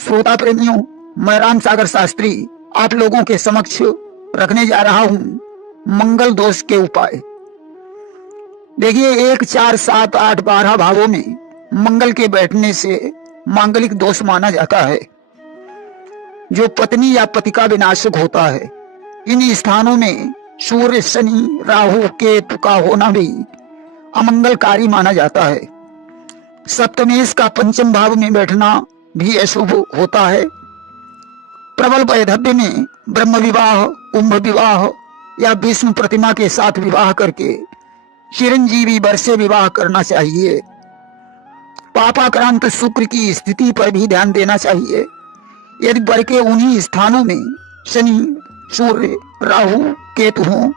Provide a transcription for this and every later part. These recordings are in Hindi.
श्रोता प्रेमियों, मैं राम सागर शास्त्री आप लोगों के समक्ष रखने जा रहा हूं मंगल दोष के उपाय। देखिए, 1, 4, 7, 8, 12 भावों में मंगल के बैठने से मांगलिक दोष माना जाता है, जो पत्नी या पति का विनाशक होता है। इन स्थानों में सूर्य, शनि, राहु, केतु का होना भी अमंगलकारी माना जाता है। सप्तमेश का पंचम भाव में बैठना भी अशुभ होता है। प्रबल वैधव्य में ब्रह्म विवाह, कुंभ विवाह या विष्णु प्रतिमा के साथ विवाह करके चिरंजीवी वर से विवाह करना चाहिए। पापाक्रांत शुक्र की स्थिति पर भी ध्यान देना चाहिए। यदि वर के उन्हीं स्थानों में शनि, सूर्य, राहु, केतु हों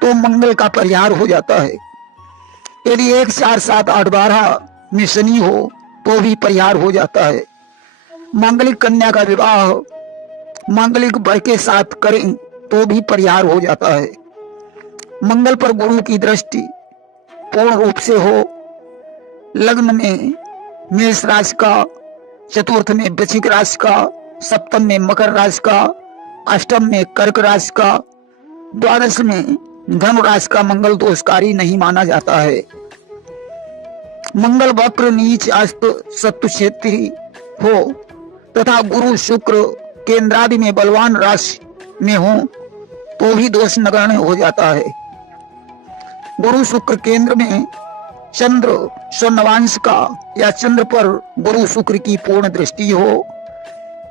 तो मंगल का परिहार हो जाता है। यदि 1, 4, 7, 8, 12 में शनि हो तो भी परिहार हो जाता है। मांगलिक कन्या का विवाह मांगलिक वर के साथ करें तो भी परिहार हो जाता है। मंगल पर गुरु की दृष्टि पूर्ण रूप से हो, लग्न में मेष राशि का, चतुर्थ में वृश्चिक राशि का, सप्तम में मकर राशि का, अष्टम में कर्क राशि का, द्वादश में धनु राशि का मंगल दोषकारी नहीं माना जाता है। मंगल वक्र, नीच, अस्त, शत्रु क्षेत्री हो तथा गुरु शुक्र केंद्रादि में बलवान राशि में हो तो भी दोष नगण्य हो जाता है। गुरु शुक्र केंद्र में चंद्र स्वर्णवांश का या चंद्र पर गुरु शुक्र की पूर्ण दृष्टि हो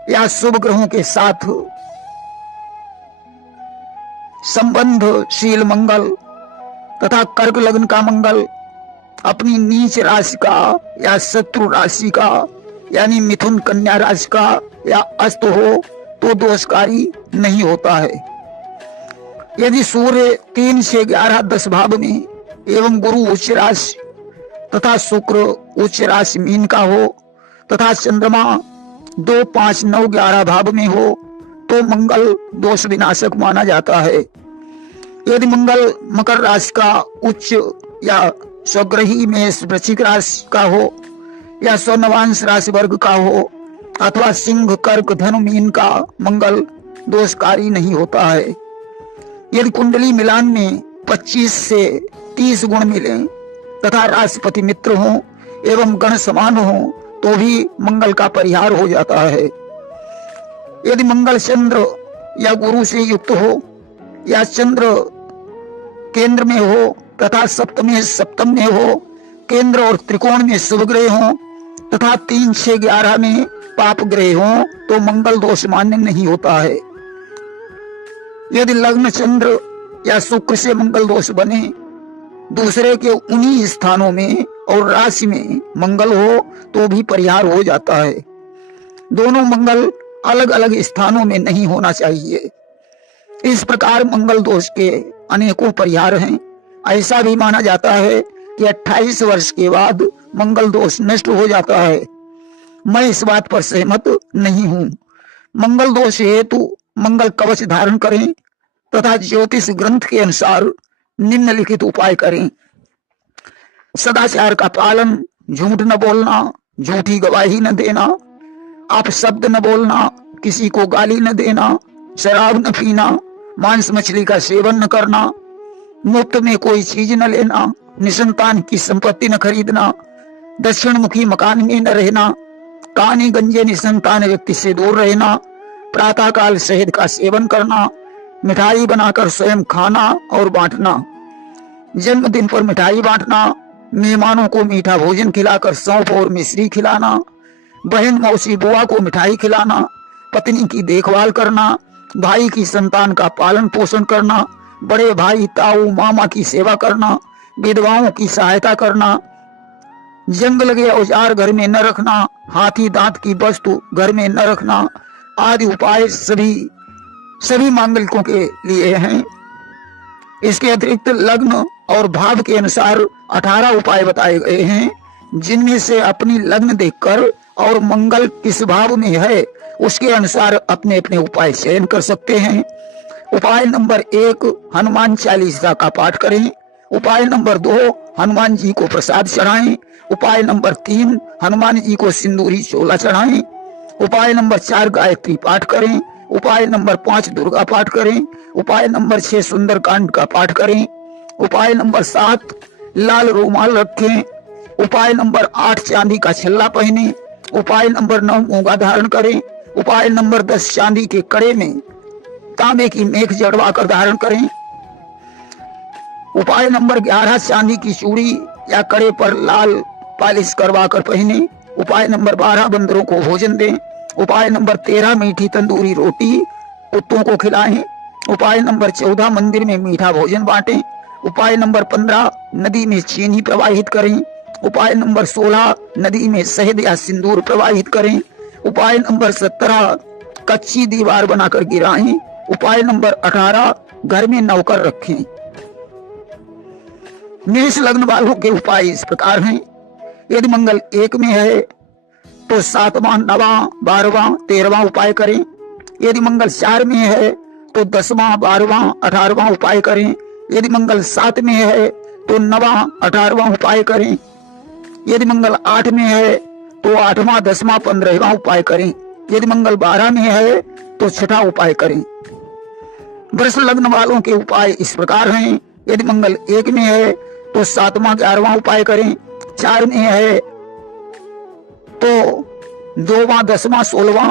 या शुभ ग्रहों के साथ संबंधशील मंगल तथा कर्क लग्न का मंगल अपनी नीच राशि का या शत्रु राशि का यानी मिथुन कन्या राशि का या अस्त हो तो दोषकारी नहीं होता है। यदि सूर्य 3 से 11, 10 भाव में एवं गुरु उच्च राशि तथा शुक्र उच्च राशि मीन का हो तथा चंद्रमा 2, 5, 9, 11 भाव में हो तो मंगल दोष विनाशक माना जाता है। यदि मंगल मकर राशि का उच्च या स्वग्रही मेष वृश्चिक राशि का हो या स्वर्णवांश राशि वर्ग का हो अथवा सिंह, कर्क, धनु, मीन का मंगल दोषकारी नहीं होता है। यदि कुंडली मिलान में 25 से 30 गुण मिले तथा राशिपति मित्र हो एवं गण समान हो तो भी मंगल का परिहार हो जाता है। यदि मंगल चंद्र या गुरु से युक्त हो या चंद्र केंद्र में हो तथा सप्तम में हो, केंद्र और त्रिकोण में शुभ ग्रह हो तथा 3, 6, 11 में पाप ग्रह हो तो मंगल दोष मान्य नहीं होता है। यदि लग्न चंद्र या शुक्र से मंगल दोष बने, दूसरे के उन्हीं स्थानों में और राशि में मंगल हो तो भी परिहार हो जाता है। दोनों मंगल अलग अलग स्थानों में नहीं होना चाहिए। इस प्रकार मंगल दोष के अनेकों परिहार हैं। ऐसा भी माना जाता है कि 28 वर्ष के बाद मंगल दोष नष्ट हो जाता है। मैं इस बात पर सहमत नहीं हूँ। मंगल दोष हेतु मंगल कवच धारण करें तथा ज्योतिष ग्रंथ के अनुसार निम्नलिखित उपाय करें। सदाचार का पालन, झूठ न बोलना, झूठी गवाही न देना, अपशब्द न बोलना, किसी को गाली न देना, शराब न पीना, मांस मछली का सेवन न करना, मुफ्त में कोई चीज न लेना, निसंतान की संपत्ति न खरीदना, दक्षिण मुखी मकान में न रहना, काने गंजे निसंतान व्यक्ति से दूर रहना, प्रातः काल शहद का सेवन करना, मिठाई बनाकर स्वयं खाना और बांटना, जन्मदिन पर मिठाई बांटना, मेहमानों को मीठा भोजन खिलाकर सौंफ और मिश्री खिलाना, बहन, मौसी, बुआ को मिठाई खिलाना, पत्नी की देखभाल करना, भाई की संतान का पालन पोषण करना, बड़े भाई, ताऊ, मामा की सेवा करना, विधवाओं की सहायता करना, जंग लगे औजार घर में न रखना, हाथी दांत की वस्तु घर में न रखना आदि उपाय सभी मांगलिकों के लिए हैं। इसके अतिरिक्त लग्न और भाव के अनुसार 18 उपाय बताए गए हैं, जिनमें से अपनी लग्न देखकर और मंगल किस भाव में है उसके अनुसार अपने अपने उपाय चयन कर सकते हैं। उपाय नंबर 1, हनुमान चालीसा का पाठ करें। उपाय नंबर 2, हनुमान जी को प्रसाद चढ़ाएं। उपाय नंबर 3, हनुमान जी को सिंदूरी चोला चढ़ाएं। उपाय नंबर 4 गायत्री पाठ करें। उपाय नंबर 5 दुर्गा पाठ करें। उपाय नंबर 6 सुंदरकांड का पाठ करें। उपाय नंबर 7 लाल रुमाल रखें। उपाय नंबर 8 चांदी का छल्ला पहने। उपाय नंबर 9 मूंगा धारण करें। उपाय नंबर 10 चांदी के कड़े में तांबे की मेख जड़वा कर धारण करें। उपाय नंबर 11 चांदी की चूड़ी या कड़े पर लाल पालिश करवा कर पहने। उपाय नंबर 12 बंदरों को भोजन दें। उपाय नंबर 13 मीठी तंदूरी रोटी कुत्तों को खिलाएं। उपाय नंबर 14 मंदिर में मीठा भोजन बांटें। उपाय नंबर 15 नदी में चीनी प्रवाहित करें। उपाय नंबर 16 नदी में शहद या सिंदूर प्रवाहित करें। उपाय नंबर 17 कच्ची दीवार बनाकर गिराएं। उपाय नंबर 18 घर में नौकर रखें। मेष लग्न वालों के उपाय इस प्रकार हैं। यदि मंगल 1 में है तो 7वां 9वां 12वां 13वां उपाय करें। यदि मंगल 4 में है तो 10वां 12वां 18वां उपाय करें। यदि मंगल 7 में है तो 9वां 18वां उपाय करें। यदि मंगल 8 में है तो 8वां 10वां 15वां उपाय करें। यदि मंगल 12 में है तो 6ठा उपाय करें। वृष लग्न वालों के उपाय इस प्रकार हैं। यदि मंगल 1 में है तो 7वां 11वां उपाय करें। 4 में है तो 2वां 10वां 16वां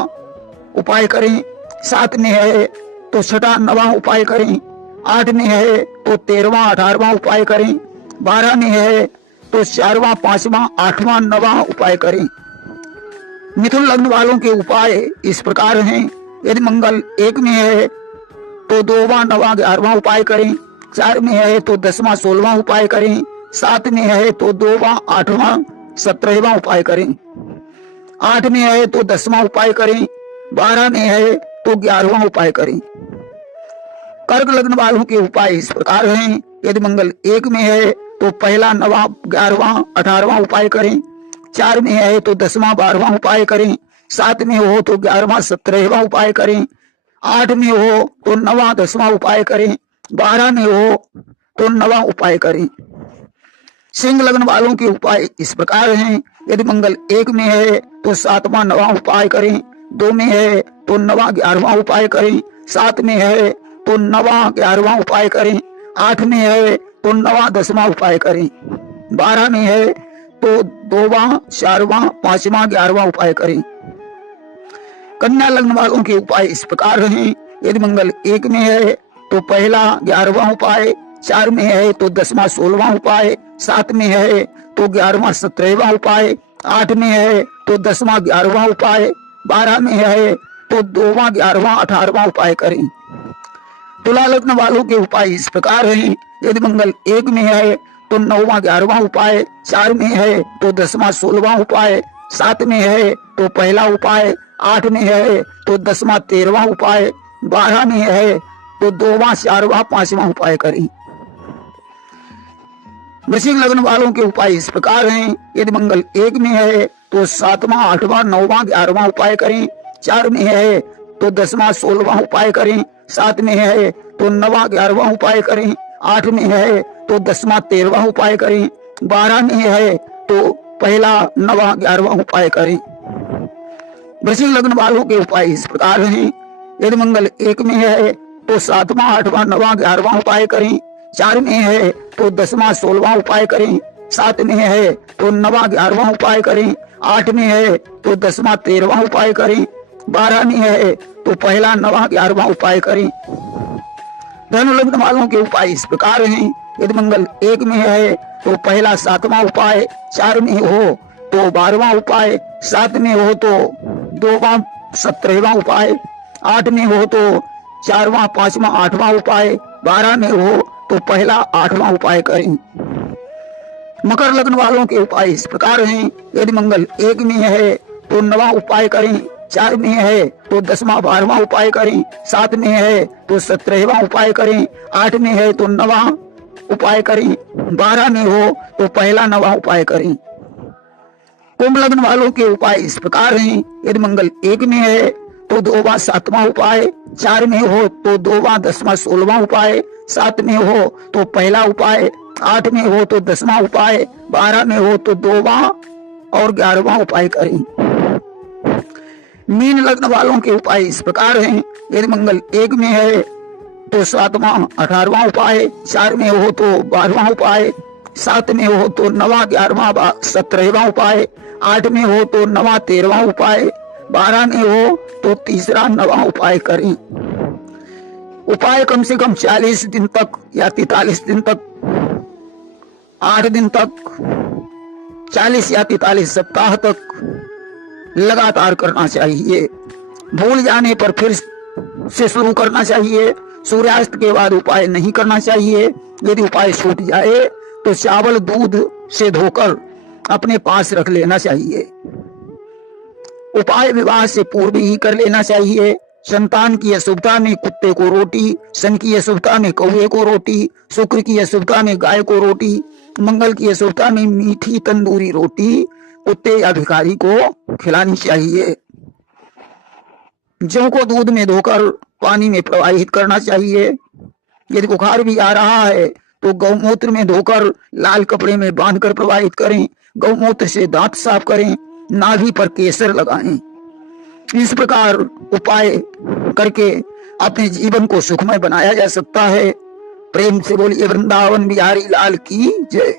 उपाय करें। 7 में है तो 6ठा 9वां उपाय करें। 8 में है तो 13वां 18वां उपाय करें। 12 में है तो 4वां 5वां 8वां 9वां उपाय करें। मिथुन लग्न वालों के उपाय इस प्रकार हैं। यदि मंगल 1 में है तो 2वां 9वां 11वां उपाय करें। 4 में है तो 10वां 16वां उपाय करें। 7 में है तो 2वां 8वां 17वां उपाय करें। 8 में है तो 10वां उपाय करें। 12 में है तो 11वां उपाय करें। कर्क लग्न वालों के उपाय इस प्रकार हैं। यदि मंगल 1 में है तो पहला 9वां 11वां 18वां उपाय करें। 4 में है तो 10वां 12वां उपाय करें। 7 में हो तो 11वां 17वां उपाय करें। 8 में हो तो 9वां 10वां उपाय करें। 12 में हो तो 9वां उपाय करें। सिंह लग्न वालों के उपाय इस प्रकार हैं। यदि मंगल 1 में है तो 7वां 9वां उपाय करें। 2 में है तो 9वां 11वां उपाय करें। 7 में है तो 9वां 11वां उपाय करें। 8 में है तो 9वां 10वां उपाय करें। 12 में है तो 2वां 4वां 5वां 11वां उपाय करें। कन्या लग्न वालों के उपाय इस प्रकार हैं। यदि मंगल 1 में है तो पहला 11वां उपाय। 4 में है तो 10वां 16वां उपाय। 7 में है तो 11वां 17वां उपाय। 8 में है तो 10वां 11वां उपाय। 12 में है तो 2वां 11वां 18वां उपाय करें। तुला लग्न वालों के उपाय इस प्रकार हैं। यदि मंगल 1 में है तो 9वां 11वां उपाय। 4 में है तो 10वां 16वां उपाय। 7 में है तो पहला उपाय। 8 में है तो 10वां 13वां उपाय। 12 में है तो 2वां 4वां 5वां उपाय करें। वृश्चिक लग्न वालों के उपाय इस प्रकार हैं। यदि मंगल 1 में है तो 7वां 8वां 9वां 11वां उपाय करें। 4 में है तो 10वां 16वां उपाय करें। 7 में है तो 9वां 11वां उपाय करें। 8 में है तो 10वां 13वां उपाय करें। 12 में है तो पहला 9वां 11वां उपाय करें। वृश्चिक लग्न वालों के उपाय इस प्रकार हैं। यदि मंगल 1 में है तो 7वां 8वां 9वां 11वां उपाय करें। 4 में है तो 10वां 16वां उपाय करें। 7 में है तो 9वां 11वां उपाय करें। 8 में है तो 10वां 13वां उपाय करें। 12 में है तो पहला 9वां 11वां उपाय करें। धनु लग्न वालों के उपाय इस प्रकार हैं। यदि मंगल 1 में है तो पहला 7वां उपाय। 4 में हो तो 12वां उपाय। 7 में हो तो 2वां 17वां उपाय। 8 में हो तो 4वां 5वां 8वां उपाय। 12 में हो तो पहला 8वां उपाय करें। मकर लग्न वालों के उपाय इस प्रकार हैं। यदि मंगल 1 में है तो 9वां उपाय करें। 4 में है तो 10वां 12वां उपाय करें। 7 में है तो 17वां उपाय करें। 8 में है तो 9वां उपाय करें। 12 में हो तो पहला 9वां उपाय करें। कुंभ लग्न वालों के उपाय इस प्रकार हैं। यदि मंगल 1 में है तो 2वां 7वां उपाय। 4 में हो तो 2वां 10वां 16वां उपाय। 7 में हो तो पहला उपाय। 8 में हो तो 10वां उपाय। 12 में हो तो 2वां और 11वां उपाय करें। मीन लग्न वालों के उपाय इस प्रकार हैं। यदि मंगल 1 में है तो 7वां 18वां उपाय, 4 में हो तो 12वां उपाय, 7 में हो तो 9वां 11वां 17वां उपाय, 8 में हो तो 9वां 13वां उपाय, 12 में हो तो तीसरा 9वां उपाय करें। उपाय कम से कम 40 दिन तक या 43 दिन तक, 8 दिन तक, 40 या 43 सप्ताह तक लगातार करना चाहिए। भूल जाने पर फिर से शुरू करना चाहिए। सूर्यास्त के बाद उपाय नहीं करना चाहिए। यदि उपाय छूट जाए तो चावल दूध से धोकर अपने पास रख लेना चाहिए। उपाय विवाह से पूर्व ही कर लेना चाहिए। संतान की अशुभता में कुत्ते को रोटी, शन की अशुभता में कौवे को रोटी, शुक्र की अशुभता में गाय को रोटी, मंगल की अशुभता में मीठी तंदूरी रोटी कुत्ते या भिखारी को खिलानी चाहिए। जौ को दूध में धोकर पानी में प्रवाहित करना चाहिए। यदि बुखार भी आ रहा है तो गौमूत्र में धोकर लाल कपड़े में बांधकर प्रवाहित करें। गौमूत्र से दांत साफ करें। नाभि पर केसर लगाएं। इस प्रकार उपाय करके अपने जीवन को सुखमय बनाया जा सकता है। प्रेम से बोलिए वृंदावन बिहारी लाल की जय।